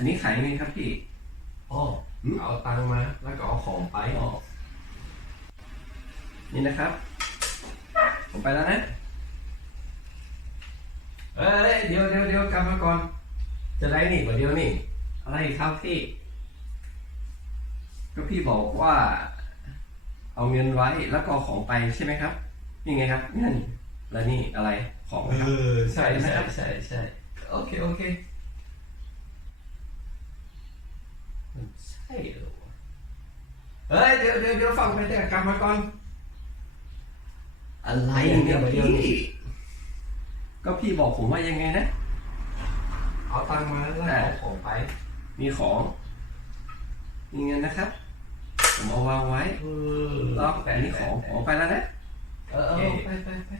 อันนี้ขายยังไงครับพี่ อ๋อเอาตังค์มา แล้วก็เอาของไปอ๋อนี่นะครับ ผมไปแล้วนะ เอ้ยเดี๋ยวเดี๋ยวเดี๋ยวกลับมาก่อน จะได้นี่ประเดี๋ยวนี่ อะไรครับพี่ ก็พี่บอกว่า เอาเงินไว้แล้วก็เอาของไปใช่ไหมครับนี่ไงครับเงินแล้วนี่อะไรของเอนะครับ อ ใช่ใช่ใช่ไหมครับใช่ใช่โอเค โอเคมัน ใช่เหรอวะเฮ้ยเดี๋ยวเดี๋ยวเดี๋ยวฟังไปเดี๋ยวกลับมาก่อน อะไรเนี่เนี่ยยเดี๋ยวพี่ก็พี่บอกผมว่ายังไงนะ เอาตังค์มาแล้วก็เอาของไป มีของ มีเงินนะครับ ผมเอาวางไว้เออล็อกแต่อันนี้ของ ของไปแล้วนะ เออเออไปไปไป